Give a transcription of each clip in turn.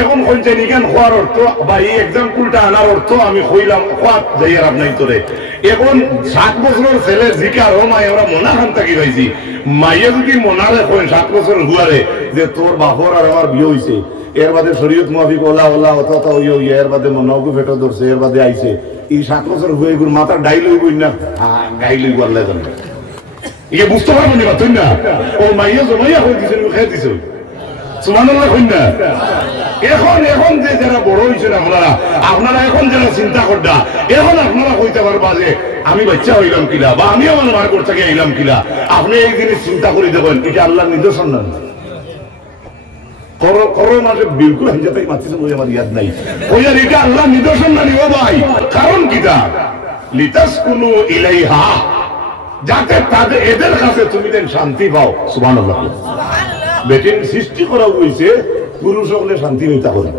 এখন কইছে নিকেন খোয়ার অর্থ বা এই এক্সাম্পলটা আনার অর্থ আমি কইলাম খোয়াত যাইয়ার আপনাই তোরে এখন 7 বছরের ছেলে জিকার ও মাই আমরা মনা খান থাকি পাইছি মাইয়া যদি মনারে কই 7 বছর হুয়ারে যে তোর বাপর আর আমার বিয়ে হইছে এর বাদে শরীয়ত মুআফিক ওলা ওলা অথবা ওই এর বাদে মনাওকে ফেটো ধরছে এর বাদে আইছে এই 7 বছর হুয়ে গুর মাথা ডাইল হইবই না গাইলই বললে দেন ইয়ে বুঝতে পারবো না তুই না ও মাইয়া জমাইয়া হয়ে দিছে খেয়ে দিছে সুবহানাল্লাহ কই না এখন যে যারা বড় হইছেন আপনারা এখন যারা চিন্তা করডা এখন আপনারা কইতে পারবা যে আমি বাচ্চা হইলাম কিলা বা আমি আমার মার ঘর থেকে আইলাম কিলা আপনি এই জিনিস চিন্তা করে দেবেন এটা আল্লাহর নিদর্শন না করো মাঝে বিলকুল হিজাতাই মাতিছেন ওই আমার ইয়াদ নাই ওই আর এটা আল্লাহর নিদর্শন না নিও ভাই কারণ কিটা লিতাসকুনু ইলাইহা যাতে তাদের এদের কাছে তুমি দেন শান্তি পাও সুবহানাল্লাহ বেটিন সৃষ্টি করা হয়েছে পুরুষ হলে শান্তি হইতা করে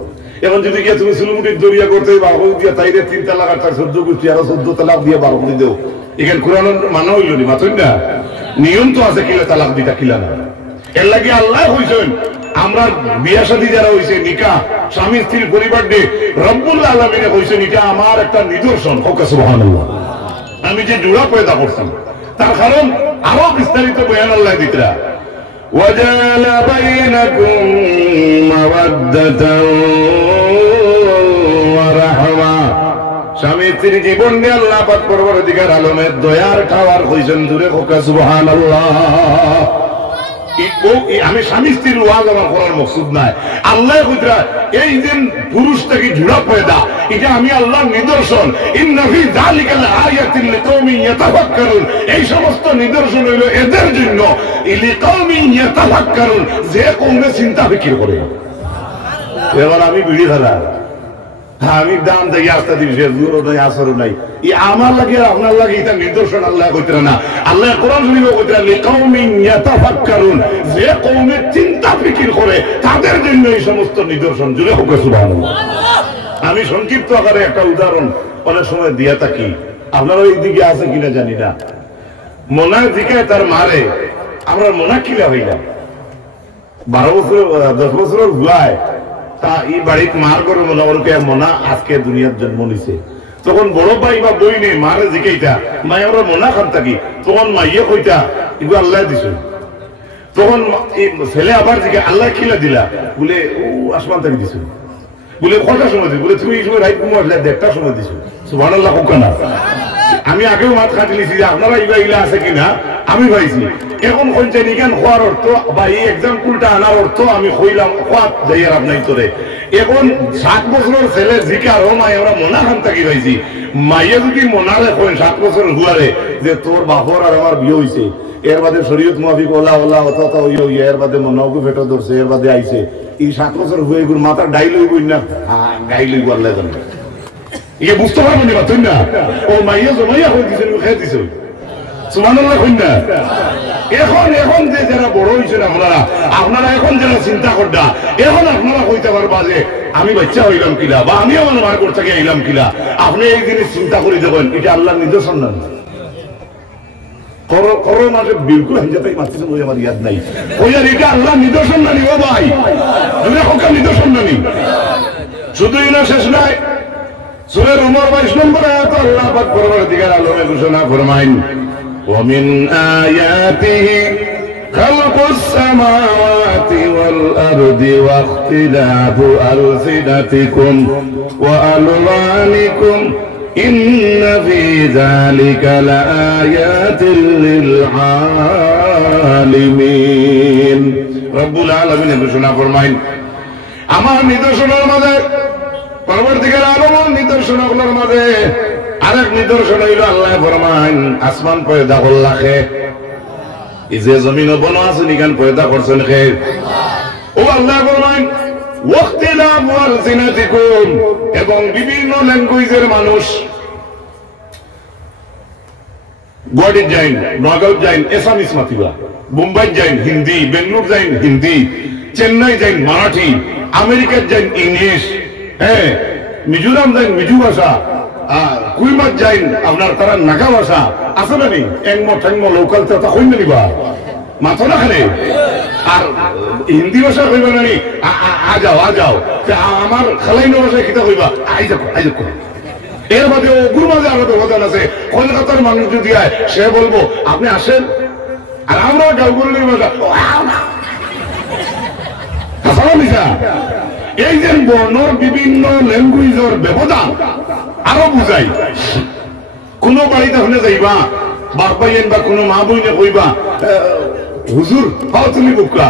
এখন যদি গিয়ে তুমি সুলুমুটির দরিয়া করতে বারো দিয়া তাইরে 3 তালাক আর 14 গোষ্ঠী আরো 14 তালাক দিয়ে 12 করে দেও এখানে কোরআন মানা হইল নি মাতুন না নিয়ম তো আছে কিলা তালাক দিতা কিলা না এর লাগি আল্লাহ কইছেন আমরা বিয়া শাদী যারা হইছে নিকাহ স্বামী স্ত্রীর পরিবার দে রব্বুল আলামিন কইছেন এটা আমার একটা নিদর্শন ওকে সুবহানাল্লাহ আমি যে জোড়া পয়দা করছি তার কারণ আরো বিস্তারিত বয়ান আল্লাহ দিতরা وجعل بينكم مودة ورحمة স্বামী স্ত্রীর জীবন নিয়ে আল্লাহ পাক পরবর্তীকার আলমের দয়ার খাওয়ার কইছেন দূরে হোকা সুবহানাল্লাহ আমি স্বামী স্ত্রীর ওয়াজ আমার করার মকসুদ নাই আল্লাহ কইতরা এই দিন পুরুষ থেকে জোড়া পয়দা এটা আমি আল্লাহর নিদর্শন ইন্না ফি যালিকা লাআয়াতিন লিকাওমিন ইয়াতাফাক্কারুন এই সমস্ত নিদর্শন হইল এদের জন্য লিকাওমিন ইয়াতাফাক্কারুন যে কওমে চিন্তা ফিকির করে এবার আমি বিড়ি খালা আমি দাম দেখি আস্তে দিবি দূরও নাই আসরও নাই এই আমার লাগে আপনার লাগে এটা নিদর্শন আল্লাহ কইতরা না আল্লাহ কোরআন শরীফে কইতরা লিকাওমিন ইয়াতাফাক্কারুন যে কওমে চিন্তা ফিকির করে তাদের জন্য এই সমস্ত নিদর্শন জুড়ে হোক সুবহানাল্লাহ আমি সংক্ষিপ্ত আকারে একটা উদাহরণ অনেক সময় দিয়া থাকি আপনারা এই দিকে আছে কিনা জানি না মনার দিকে তার মারে আমরা মনা কিলা হইলাম 12 বছর 10 বছরের ভুয়ায় তা এই বাড়ির মার করে মনে ওরকে মনা আজকে দুনিয়ার জন্ম নিছে তখন বড় ভাই বা বই নেই মারে জিকাইতা মাই আমরা মনা খান থাকি তখন মাইয়ে কইতা এগুলো আল্লাহ দিছ তখন ছেলে আবার জিকা আল্লাহ খিলা দিলা বলে ও আসমান থেকে দিছ বলে কটার সময় দিস বলে তুমি এই সময় রাইট ঘুমো আসলে 1:30টার সময় দিছ সুবহানাল্লাহ কোকানা আমি আগেও মাত খাটি লিছি যে আপনারা ইলা আছে কিনা আমি পাইছি এখন কইছে নিকেন খোয়ার অর্থ বা এই এক্সাম্পলটা আনার অর্থ আমি কইলাম খোয়াত যাইয়ার আপনাই তোরে এখন 7 বছরের ছেলে জিকার ও মাই আমরা মনা খান থাকি পাইছি মাইয়া যদি মনারে কই 7 বছর হুয়ারে যে তোর বাপর আর আমার বিয়ে হইছে এর বাদে শরীয়ত মুআফিক ওলা ওলা অথবা ওই এর বাদে মনাওকে ফেটো ধরছে এর বাদে আইছে এই 7 বছর হুয়ে গুর মাথা ডাইল হইবই না গাইলই বললে দেন ইয়ে বুঝতে পারবো না তুই না ও মাইয়া জমাইয়া হয়ে দিছে খেয়ে দিছে সুবহানাল্লাহ কই না এখন যে যারা বড় হইছেন আপনারা এখন যারা চিন্তা করডা এখন আপনারা কইতে পারবা যে আমি বাচ্চা হইলাম কিলা বা আমি আমার মার ঘর থেকে আইলাম কিলা আপনি এই জিনিস চিন্তা করে দেবেন এটা আল্লাহর নিদর্শন না করো মাঝে বিলকুল হিজাতাই মাতিছেন ওই আমার ইয়াদ নাই ওই আর এটা আল্লাহর নিদর্শন না নিও ভাই তুমি হোকা নিদর্শন না নি শুধুই না শেষ নাই সূরা উমর 22 নম্বর আয়াত আল্লাহ পাক পরবর্তীকার আলমে ঘোষণা ফরমায়েন ومن آياته خلق السماوات والأرض واختلاف ألسنتكم وألوانكم إن في ذلك لآيات للعالمين رب العالمين ঘোষণা ফরমায়েন আমার নিদর্শনের মাঝে পরবর্তীকার আলমের নিদর্শনগুলোর মাঝে আরেক নিদর্শন হইল আল্লাহ ফরমায়েন আসমান পয়দা করলা খে এই যে জমিন বনো আছে নিগান পয়দা করছেন খে ও আল্লাহ ফরমায়েন ওয়াখতিলাফু আলসিনাতিকুম এবং বিভিন্ন ল্যাঙ্গুয়েজের মানুষ গুয়াহাটি যাইন নগাঁও যাইন এসামিস মাতিবা মুম্বাই যাইন হিন্দি বেঙ্গলোর যাইন হিন্দি চেন্নাই যাইন মারাঠি আমেরিকার যাইন ইংলিশ হ্যাঁ মিজোরাম যাইন মিজু ভাষা কুইমাত যাইন আপনার তারা নাগা ভাষা আছে না নি এংম ঠেংম লোকাল তা হইন নিবা মাথা না খানে আর হিন্দি ভাষা কইবা না আ যাও আমার খালাই ভাষায় কিতা কইবা আই যাও এর মাঝে ওগুর মাঝে আরো ব্যবধান আছে। কলকাতার মানুষ যদি আয় সে বলবো আপনি আসেন, আর আমরা গাঁওগুলির ভাষা এই যে বর্ণর বিভিন্ন ল্যাঙ্গুয়েজের ব্যবধান আরো বুঝাই। কোন বাড়িতে হলে যাইবা বাপ ভাইয়েন বা কোনো মা বইনে কইবা হুজুর পাও তুলি বুকা,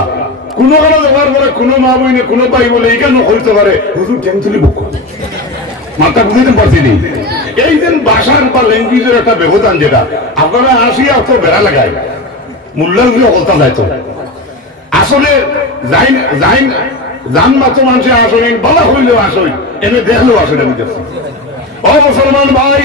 কোনো কারো ব্যবহার করে কোনো মা বইনে কোনো ভাই বলে এই কেন হইতে পারে হুজুর ঠ্যাং তুলি বুকা, মাথা বুঝতে পারছি নি। এই যে ভাষার বা ল্যাঙ্গুয়েজের একটা ব্যবধান যেটা আপনারা আসিয়া তো বেড়া লাগায় মূল্যাঙ্গুলো কথা যাইতো আসলে জান মাত্র মানুষে আসেন বলা হইলেও আসই এনে দেখলেও আসেন। আমি দেখছি ও মুসলমান ভাই,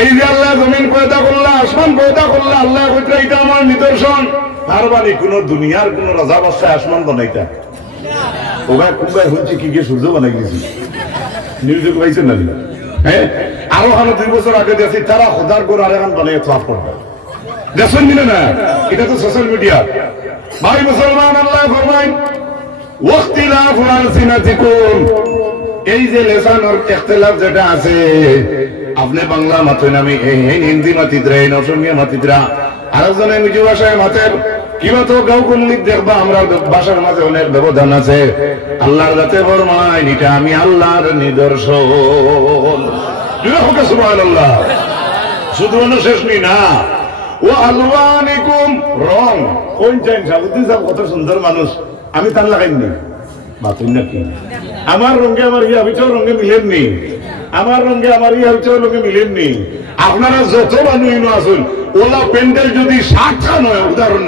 এই যে আল্লাহ জমিন পয়দা করলা আসমান পয়দা করলা আল্লাহ কইতে এটা আমার নিদর্শন। তার মানে কোন দুনিয়ার কোন রাজা বাদশাহ আসমান বানাইতা ওরা কুম্বাই হচ্ছে কি গিয়ে সূর্য বানাই গেছি নিউজে পাইছেন না? হ্যাঁ, আরো হানো 2 বছর আগে দেখছি তারা খোদার গোর আর এখন বানাই ক্লাব করবে দেখছেন কিনা না? এটা তো সোশ্যাল মিডিয়া। ভাই মুসলমান, আল্লাহ ফরমায় ওয়াক্তিলাফু আলসিনাতিকুম, এই যে লেসানোর ইখতিলাফ যেটা আছে আপনি বাংলা মাতেন আমি হিন্দি মাতিদ্রা অসমীয়া মাতিদ্রা আরেকজনে নিজ ভাষায় মাতের কিবা তো গাঁও কোনদিক দেখবা আমরা ভাষার মাঝে অনেক ব্যবধান আছে। আল্লাহর কাছে ফরমায় এটা আমি আল্লাহর নিদর্শন। সুবহানাল্লাহ। শুধু শেষ নি না, ও আলওয়ানিকুম রং কোন চাইন সাবুদ্দিন সাহেব কত সুন্দর মানুষ, আমি তার লাগাইনি মাতুন নাকি আমার রঙে আমার ইয়া ভিতর রঙে মিলেননি, আমার রঙে আমার ইয়া ভিতর রঙে মিলেননি। আপনারা যত মানুষ আসুন ওলা প্যান্ডেল যদি 60 খান হয় উদাহরণ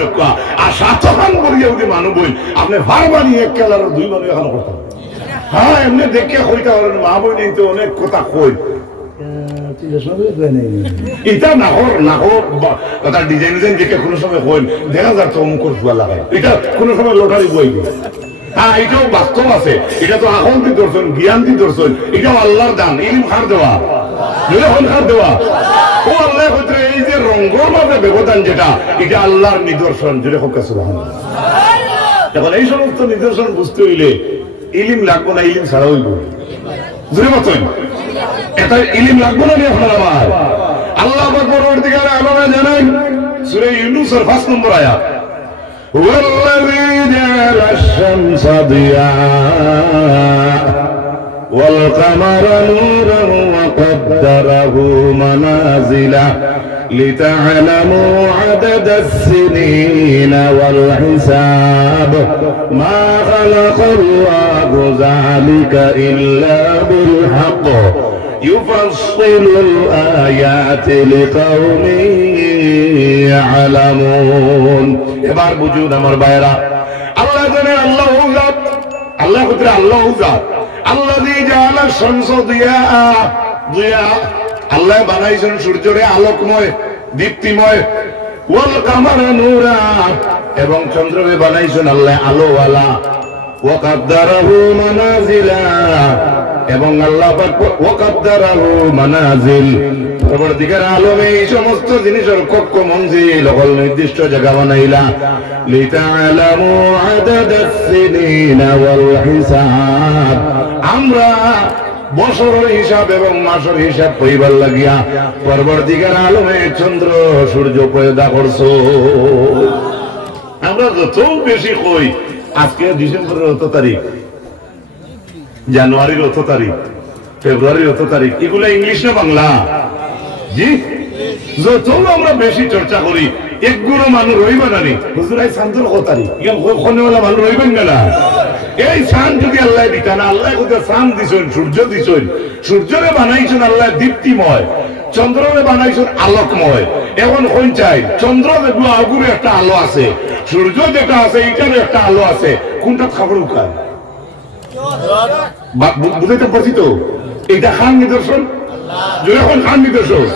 আর 7 খান করিয়া যদি মানুষ বই আপনি ভারবানি এক কালার 2 মানুষ এখানে করতে হ্যাঁ এমনি দেখে কইতে পারেন মা বই নেই তো অনেক কথা কই এটা নাহর কথা ডিজাইন দেখে কোনো সময় কই দেখা যায় তো অমুক ফুয়া লাগায় এটা কোনো সময় লটারি বই দিই। হ্যাঁ এটাও বাস্তব আছে, এটা তো আকন্তি দর্শন জ্ঞান দি দর্শন, এটাও আল্লাহর দান। ইলম খার দেওয়া খার দেওয়া ও আল্লাহ হচ্ছে এই যে রঙ্গর মাঝে ব্যবধান যেটা এটা আল্লাহর নিদর্শন যেটা হোক সুবহানাল্লাহ। এখন এই সমস্ত নিদর্শন বুঝতে হইলে ইলিম লাগবো না, ইলিম ছাড়া হইব জুড়ে মতন এটা ইলিম লাগবো না। আপনার আমার আল্লাহ পরবর্তীকালে আলোচনা জানান সূরা ইউনূসের 5 নম্বর আয়াত, والذي جعل الشمس ضياء والقمر نورا وقدره منازل لتعلموا عدد السنين والحساب ما خلق الله ذلك إلا بالحق يفصل الآيات لقوم يعلمون। এবার বুঝুন আমার ভাইরা, আল্লাহ জানে আল্লাহ জাত, আল্লাহ কইরা আল্লাহ জাত আল্লাযী জাআলা শামসা দিয়া, আল্লাহ বানাইছেন সূর্যরে আলোকময় দীপ্তিময়, ওয়াল কামারা নূরা এবং চন্দ্রকে বানাইছেন আল্লাহ আলোওয়ালা, ওয়া কাদ্দারাহু মানাজিলা এবং আল্লাহ পাক ওয়া কাদ্দারাহু মানাজিল পরবর্তীকার আলমে এই সমস্ত জিনিসের কক্ষ মঞ্জিল হল নির্দিষ্ট জায়গা বানাইলা, লিতাআলামু আদাদাস সিনিনা ওয়াল হিসাব, আমরা বছরের হিসাব এবং মাসের হিসাব কইবার লাগিয়া পরবর্তীকার আলমে চন্দ্র সূর্য পয়দা করছো। আমরা যত বেশি কই আজকে ডিসেম্বরের 8 তারিখ, জানুয়ারির 8 তারিখ, ফেব্রুয়ারির 8 তারিখ, এগুলো ইংলিশ না বাংলা? জি, যত আমরা বেশি চর্চা করি একগুলো মানুষ রইবে না নি হুজুর এই চাঁদের 8 তারিখ ওখানেওয়ালা মানুষ রইবেন না। এই চাঁদ যদি আল্লাহ দিতা না, আল্লাহ কোথায় চাঁদ দিছেন সূর্য দিছেন, সূর্যরে বানাইছেন আল্লাহ দীপ্তিময়, চন্দ্ররে বানাইছেন আলোকময়। এখন কোন চাই চন্দ্র যেগুলো আগুরে একটা আলো আছে, সূর্য যেটা আছে এটার একটা আলো আছে, কোনটা খাবার উকায় বুঝাইতে পারছি তো? এইটা খান নিদর্শন, যখন খান নিদর্শন।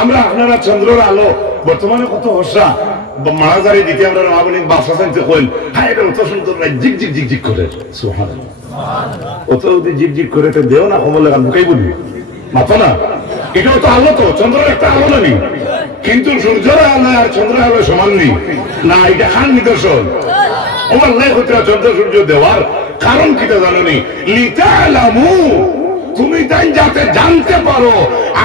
আমরা আপনারা চন্দ্রের আলো বর্তমানে কত হর্ষা মারাজারি দিতে আমরা মামনি বাসা চাইতে কইল, হ্যাঁ এটা অত সুন্দর জিক জিক জিক জিক করে সুবহানাল্লাহ, অত যদি জিক জিক করে তো দেও না কমলে গান বুকাই বলবি মাথা না, এটাও তো আলো, তো চন্দ্রের একটা আলো নানি কিন্তু সূর্যের আলো আর চন্দ্রের আলো সমান নেই না, এটা খান নিদর্শন। আল্লাহ চন্দ্র সূর্য দেওয়ার কারণ কিটা জানো নি? লিতালামু, তুমি তাই যাতে জানতে পারো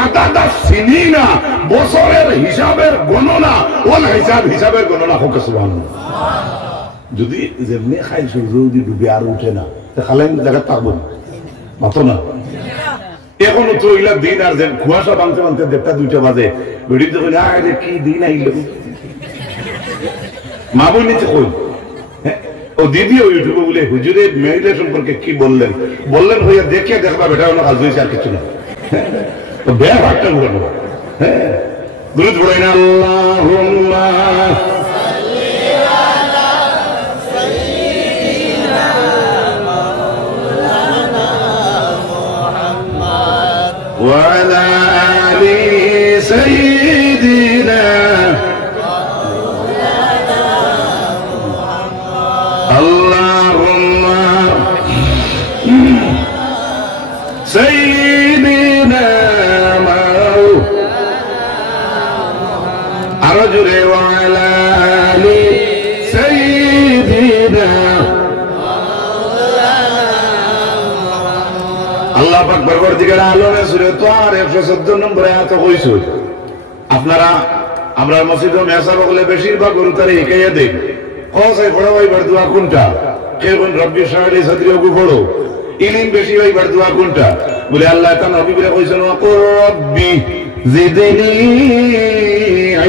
আদাদা সিনিনা, বছরের হিসাবের গণনা, ওল হিসাবের গণনা হোক। সুবহানাল্লাহ। যদি যেমনি খাই সূর্য যদি ডুবে আর উঠে না, খালেন জায়গা থাকবো মাতো না। এখনো তো ইলা দিন আর যে কুয়াশা বানতে বানতে 1:30-2টা বাজে, বেড়ি তো কি দিন আইল মা বই নিতে কই। ও দিদি ও ইউটিউবে বলে হুজুরে মেয়েদের সম্পর্কে কি বললেন হইয়া দেখে দেখবা বেটা অন্য কাজ হয়েছে আর কিছু না। বেয়া ভাগটা ঘুরানো। হ্যাঁ দুরূদ পড়াই না আল্লাহুম্মা সাল্লি আলা সাইয়্যিদিনা মাওলানা মুহাম্মদ ওয়া আলা আলি সাইয়্যিদিনা আল্লাহুম্মা সাইয়্যিদিনা আরজুরে ওয়া আলা আলি সাইয়্যিদিনা আল্লাহ পাক পরবর্তীকার আলমে সূরা তার 114 নম্বর আয়াত কইছো। আপনারা আমরা মসজিদে মেসাব বলে বেশিরভাগ গুরুতারে একাইয়া দেই কসাই পড়া ভাই বড়দুয়া কোনটা, কেবল রব্বি শাহলি সদরিও গু পড়ো। ইলম বেশি ভাই বড়দুয়া কোনটা বলে আল্লাহ তাআলা নবী বলে কইছেন ওয়া রব্বি জিদনি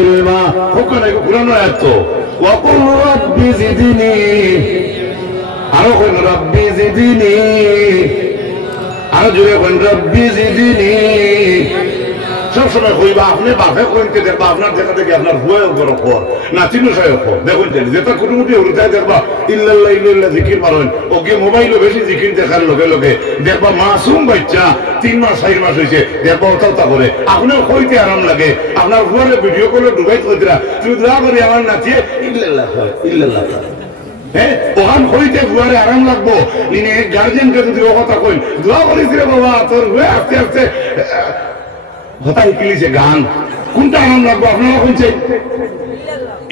ইলমা। কোন কোরআন আয়াত তো ওয়া রব্বি জিদনি, আর কোন রব্বি জিদনি, আর জোরে কোন রব্বি জিদনি। সবসময় কইবা আপনি বাপে কইতে দেখবা আপনার দেখা দেখি আপনার হুয়াও বড় খর না চিনো সাহেব খর দেখুন যেটা কুটুমুটি হলুতায় দেখবা ইল্লাল্লাহ ইল্লাল্লাহ জিকির মারেন ওকে মোবাইলও বেশি জিকির দেখার লগে লগে দেখবা মাসুম বাচ্চা 3 মাস 4 মাস হয়েছে দেখবা ওটা করে আপনিও কইতে আরাম লাগে আপনার হুয়ারে ভিডিও কলে ঢুকাই কইতরা তুমি দোয়া করি আমার নাচিয়ে ইল্লাল্লাহ ইল্লাল্লাহ। হ্যাঁ ওখান হইতে হুয়ারে আরাম লাগবো নিনে গার্জেনকে যদি ও কথা কই দোয়া করিস রে বাবা তোর হুয়ে আস্তে আস্তে হতাই কিলিছে গান কোনটা আনন্দ লাগবে আপনারা কইছে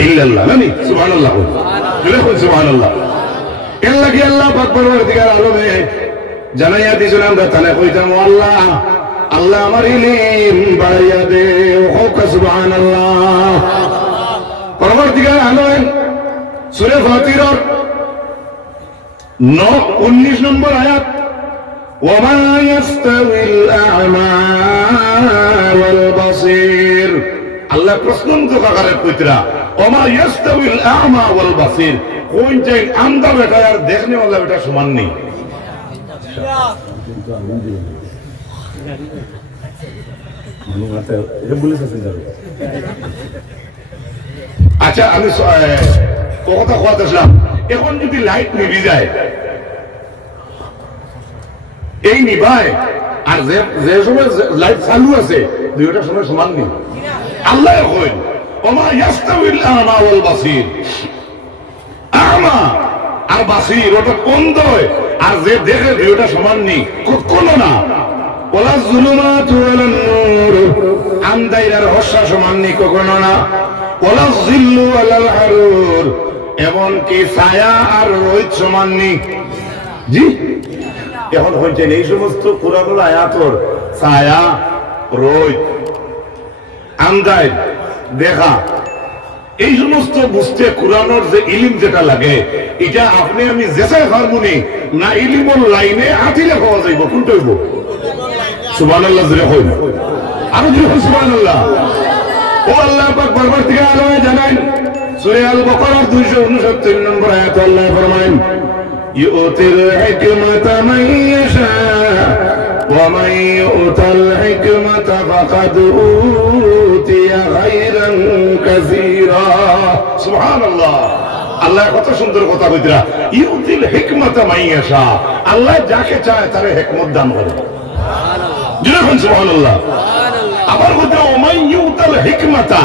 ইল্লাল্লাহ নানি সুবহানাল্লাহ সুবহানাল্লাহ। এর লাগি আল্লাহ পাক পরবর্তীকার আলমে জানাইয়া দিয়েছেন আমরা তাহলে কইতাম আল্লাহ আল্লাহ আমার ইলম বাড়াইয়া দে হোক সুবহানাল্লাহ। পরবর্তীকার আলমে সূরা ফাতির 19 নম্বর আয়াত ওয়ামা ইয়াস্তাউিল আ'মা ওয়াল বাসীর। আল্লাহ প্রশ্নমুখী আকারে কইতরা ওয়ামা ইয়াস্তাউিল আ'মা ওয়াল বাসীর, কোন চাই আন্ধা বেটা আর দেখনে वाला বেটা সমান নেই। আচ্ছা আমি কথা কথা আসলাম এখন যদি লাইট নিভে যায় এই নিভায় আর যে সময় লাইট চালু আছে দুইটা সময় সমান নেই। আল্লাহ কইন ওমা ইয়াস্তাউিল আ'মা ওয়াল বাসীর, আ'মা আর বাসীর ওটা অন্ধ আর যে দেখে দুইটা সমান নেই কখনো না। ওয়ালা যুলুমাতু ওয়ালান নূর, আন্ধাইরার হস্যা সমান নেই কখনো না। ওয়ালা যিল্লু ওয়ালাল হারুর, এমন কি ছায়া আর রোদ সমান নেই। জি এখন হয়েছে এই সমস্ত কোরআনুল আয়াতর ছায়া রোদ আন্দাজ দেখা এই সমস্ত বুঝতে কোরআনের যে ইলম যেটা লাগে এটা আপনি আমি যেসাই হারমোনি না ইলমর লাইনে আতিলে পাওয়া যাইব কোনটা হইব সুবহানাল্লাহ জোরে কই আর জোরে সুবহানাল্লাহ। ও আল্লাহ পাক বারবার থেকে আলোয় জানান সূরা আল বাকারার 269 নম্বর আয়াত আল্লাহ ফরমায়েন ইউতিল হিকমাতা মান ইয়াশা ওয়া মান ইউতাল হিকমাতা ফাকাদ উতিয়া গায়রান কাসীরা। সুবহানাল্লাহ। আল্লাহ কত সুন্দর কথা কইতরা ইউতিল হিকমাতা মান ইয়াশা, আল্লাহ যাকে চায় তারে হিকমত দান করে। সুবহানাল্লাহ সুবহানাল্লাহ। আবার বলতে ওমান ইউতাল হিকমাতা,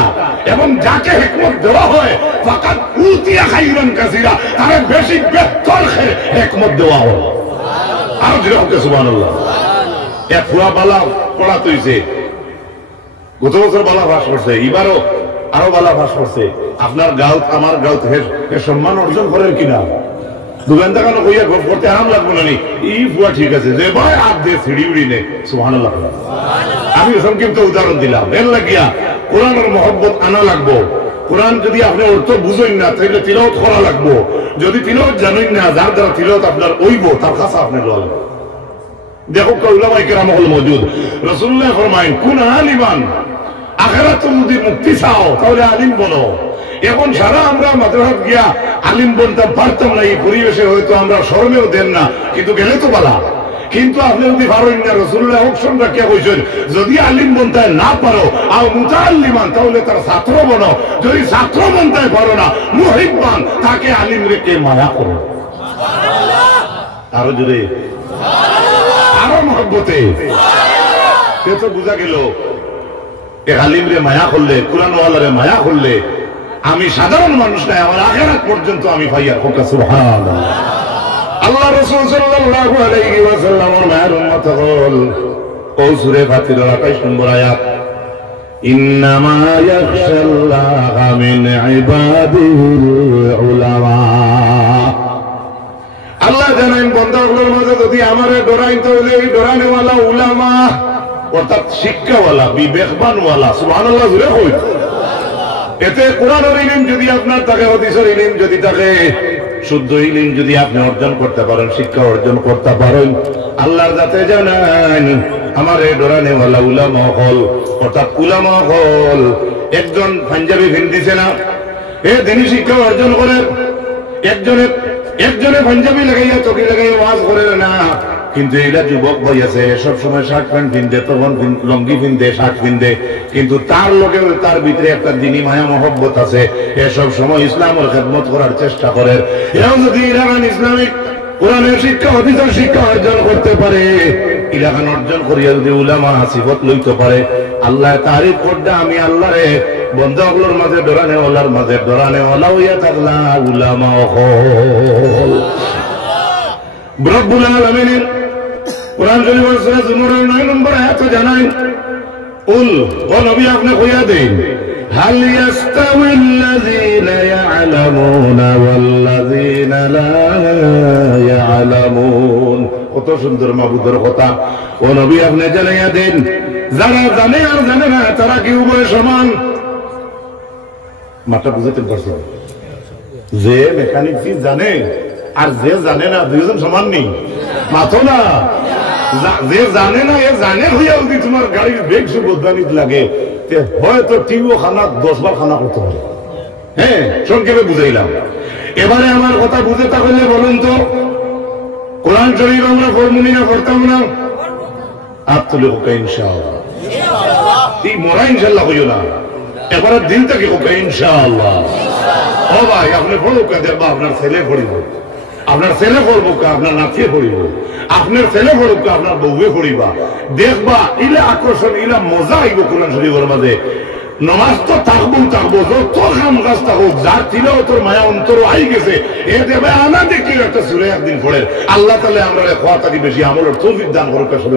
এবং যাকে হিকমত দেওয়া হয় ফাকাদ উতিয়া খায়রান কাসীরা, তারে বেশি বেহতর হিকমত দেওয়া হয়। আর জোরে হোক সুবহানাল্লাহ। এক ফুয়া বালা পড়া তৈছে গত বছর বালা পাস করছে, এবারও আরো বালা ফাঁস করছে আপনার গাঁত আমার গাঁত এর সম্মান অর্জন করেন কিনা দুবেন দেখানো কইয়া গপ করতে আরাম লাগবে না এই বুয়া ঠিক আছে যে ভাই হাত দিয়ে সিঁড়ি উড়ি নে সুবহানাল্লাহ। আমি সংক্ষিপ্ত উদাহরণ দিলাম এর লাগিয়া কোরআনের মহব্বত আনা লাগবো। কোরআন যদি আপনি অর্থ বুঝেন না তাহলে তিলাওয়াত করা লাগবো। যদি তিলাওয়াত জানেন না যার দ্বারা তিলাওয়াত আপনার ওইব তার কাছে আপনি লল। দেখো উলামায়ে কেরাম হল মওজুদ। রাসূলুল্লাহ ফরমায়েন কুন আলিমান, আখিরাতে যদি মুক্তি চাও তাহলে আলিম বনো। এখন সারা আমরা মাদ্রাসাত গিয়া আলিম বনতে পারতাম না, এই পরিবেশে হয়তো আমরা শরমেও দেন না, কিন্তু গেলে তো বালা। কিন্তু আপনি যদি পারেন না, রাসূলুল্লাহ অপশন রাখিয়া কইছেন যদি আলিম বনতে না পারো আর মুতাআল্লিমান তাহলে তার ছাত্র বনো। যদি ছাত্র বনতে পারো না মুহিব্বান তাকে আলিম রেখে মায়া করো। আরো জোরে আরো মহব্বতে তো বুঝা গেল এক আলিম রে মায়া করলে কুরআন ওয়ালারে মায়া করলে আমি সাধারণ মানুষ নাই, আমার আখিরাত পর্যন্ত আমি পাইয়া কোটা সুবহানাল্লাহ। আল্লাহ রাসূল সাল্লাল্লাহু আলাইহি ওয়াসাল্লামের মায়ের উম্মত হল ও সূরা ফাতিহার 28 নম্বর আয়াত ইন্নামা ইয়াখশাল্লাহা মিন ইবাদিহিল উলামা। আল্লাহ জানেন বান্দাগুলোর মাঝে যদি আমারে ডরাইন তাহলে এই ডরানেওয়ালা উলামা অর্থাৎ শিক্ষাওয়ালা বিবেকবানওয়ালা সুবহানাল্লাহ জোরে কই। এতে কোরআনের ইলম যদি আপনার থাকে, হাদিসের ইলম যদি থাকে, শুদ্ধ ইলম যদি আপনি অর্জন করতে পারেন, শিক্ষা অর্জন করতে পারেন, আল্লাহর যাতে জানেন আমার এই ডরানেওয়ালা উলামা হল অর্থাৎ উলামা হল একজন পাঞ্জাবি ভিন্দিছে না এ দিনই শিক্ষা অর্জন করে, একজনে পাঞ্জাবি লাগাইয়া চকি লাগাইয়া ওয়াজ করে না, কিন্তু এইটা যুবক ভাই আছে সবসময় শার্ট প্যান্ট পিনতে, তখন লঙ্গি পিনতে, শার্ট পিনতে, কিন্তু তার লোকে তার ভিতরে একটা দিনী মায়া মহব্বত আছে, এসব সময় ইসলামের খেদমত করার চেষ্টা করে। এরকম যদি ইলাকান ইসলামিক কোরআনের শিক্ষা হাদিসের শিক্ষা অর্জন করতে পারে, ইলাকান অর্জন করিয়া যদি উলামা সিফত লইতে পারে, আল্লাহ তারিফ করতে আমি আল্লাহরে বন্দাগুলোর মাঝে ডরানেওয়ালার মাঝে ডরানেওয়ালা হইয়া থাকলা উলামা হল। রব্বুল আলামিন কুরআন শরীফের সূরা জুমুরের 9 নম্বর আয়াতে জানান কুল ও নবী আপনি কইয়া দেন হাল ইয়াস্তাউিল্লাযীনা ইয়ালামুনা ওয়াল্লাযীনা লা ইয়ালামুন। কত সুন্দর মাবুদের কথা। ও নবী আপনি জানাইয়া দেন যারা জানে আর জানে না তারা কি উভয় সমান? মাথা বুঝাতে পারছো? যে মেকানিক কি জানে আর যে জানে না দুইজন সমান নেই, মাথো না। যে জানে না এ জানে হইয়া যদি তোমার গাড়ির ব্রেক শু বদলানিত লাগে হয়তো টিও খানা 10 বার খানা করতে পারে। হ্যাঁ, সংক্ষেপে বুঝাইলাম। এবারে আমার কথা বুঝে তাহলে বলুন তো কোরআন শরীফ আমরা পড়মুনি না পড়তাম না? আত্মলে হোক ইনশাআল্লাহ, এই মোরা ইনশাআল্লাহ হইও না, এবারে দিন থেকে হোক ইনশাআল্লাহ। ও ভাই আপনি পড়ুক, দেখবা আপনার ছেলে পড়িব, আপনার ছেলে পড়বো, আপনার নাতিয়ে পড়িব, আপনার ছেলে পড়ুক, আপনার বউয়ে পড়িবা, দেখবা ইলা আকর্ষণ ইলা মজা আইব কোরআন শরীফের মাঝে। নমাজ তো থাকবো যত কাম কাজ থাকুক, যার তিলাওয়াতের মায়া অন্তর আই গেছে এ দেবে আনা দেখি একটা সূরা একদিন পড়ে। আল্লাহ তাআলা আমরা খোয়া থাকি বেশি আমলের তৌফিক দান করুক। আসলে